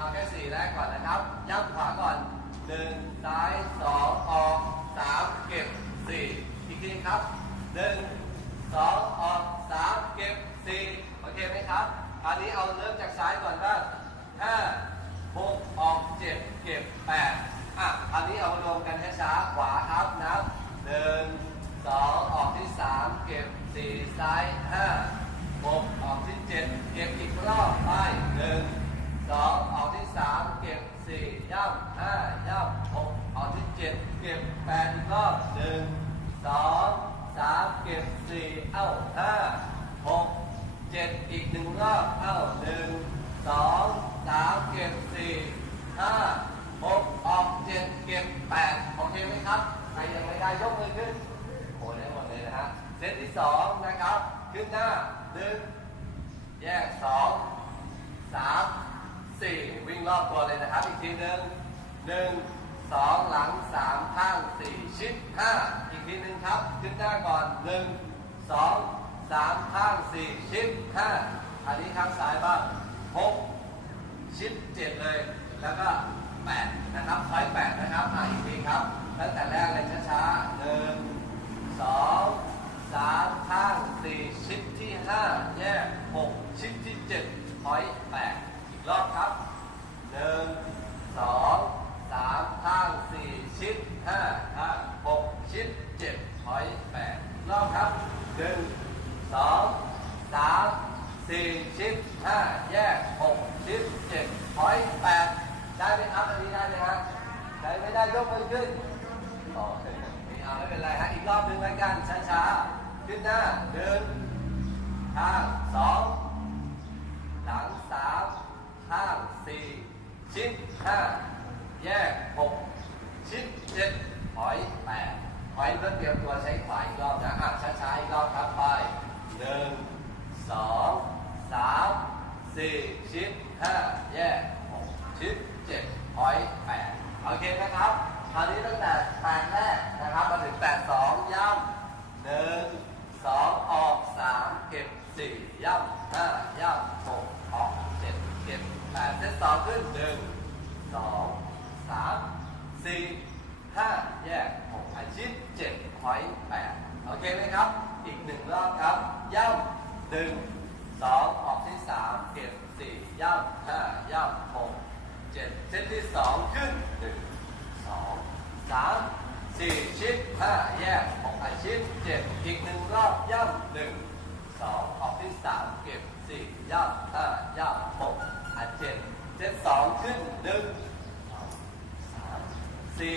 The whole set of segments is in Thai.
เอาแค่สี่แรกก่อนนะครับ ยับขวาก่อนหนึ่งซ้ายสองออกสามเก็บสี่อีกทีครับหนึ่งสองออกสามเก็บสี่โอเคไหมครับอันนี้เอาเริ่มจากซ้ายก่อนบ้าห้าหกออกเจ็ดเก็บแปดอะอันนี้เอาลวมกันช้าขวาครับนับหนึ่งสองออกที่สามเก็บสี่ซ้ายห้าหกออกที่เจ็ดเก็บอีกรอบไปหนึ่ง สองออกที่สามเก็บสี่ย่ำห้าย่ำหกออกที่เจ็ดเก็บแปดอีกรอบหนึ่งสองสามเก็บสี่เอ้าห้าหกเจ็ดอีกหนึ่งรอบเอ้าหนึ่งสองสามเก็บสี่ห้าหกออกเจ็ดเก็บแปดโอเคไหมครับใครยังไม่ได้ยกมือขึ้นโอนได้หมดเลยนะฮะเซตที่สองนะครับ ขึ้นหน้าหนึ่งแยกสองสาม สี่วิ่งรอบตัวเลยนะครับ อีกทีหนึ่งหนึ่งสองหลังสามข้างสี่ชิดห้าอีกทีหนึ่งครับ ขึ้นหน้าก่อนหนึ่งสองสามข้างสี่ชิดห้าอันนี้ข้างซ้ายบ้างหกชิดเจ็ดเลย แล้วก็แปดนะครับถอยแปดนะครับอ่าอีกทีครับ ตั้งแต่แรกเลยช้าๆหนึ่งสองสามข้างสี่ชิดที่ห้าแยกหกชิดที่เจ็ดถอยแปด รอบครับหนึ่งสองสามข้างสี่ชิดห้าข้างหกชิดเจ็ดถอยแปดรอบครับหนึ่งสองสามสี่ชิดห้าแยกหกชิดเจ็ดถอยแปดได้ไหมครับอันนี้ได้ไหมฮะได้ไม่ได้ยกมือขึ้นต่อเลยไม่เอาไม่เป็นไรฮะอีกรอบหนึ่งแล้วกันช้าๆขึ้นหน้าหนึ่งข้างสองหลังสามข้าง สี่ชิดห้าแยกหกชิดเจ็ดถอยแปดถอยเพื่อเตรียมตัวใช้ขวาอีกรอบนะอะช้าๆอีกรอบครับไปหนึ่งสองสามสี่ชิดห้าแยกหกชิดเจ็ดถอยแปดโอเคนะครับคราวนี้ตั้งแต่แปดแรกนะครับมาถึงแปดสองย้ำหนึ่งสองออกสามเก็บสี่ย้ำห้าย้ำหกออกเจ็ด เก็บแปดเซตสองขึ้นหนึ่งสองสามสี่ห้าแยกหกอาชิดเจ็ดถอยแปดโอเคไหมครับ อีกหนึ่งรอบครับย้ำหนึ่งสองออกที่สามเก็บสี่ย้ำห้าย้ำหกเจ็ดเซตที่สองขึ้นหนึ่งสองสามสี่ชิดห้าแยกหกอาชิดเจ็ดอีกหนึ่งรอบย่ำหนึ่ง สองออกที่สามเก็บสี่ย่ำห้าย่ำหกอาเจ็ดเจ็ดสองขึ้นหนึ่งสี่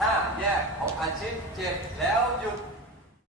ห้าแยกหกอาชิดเจ็ดแล้วหยุด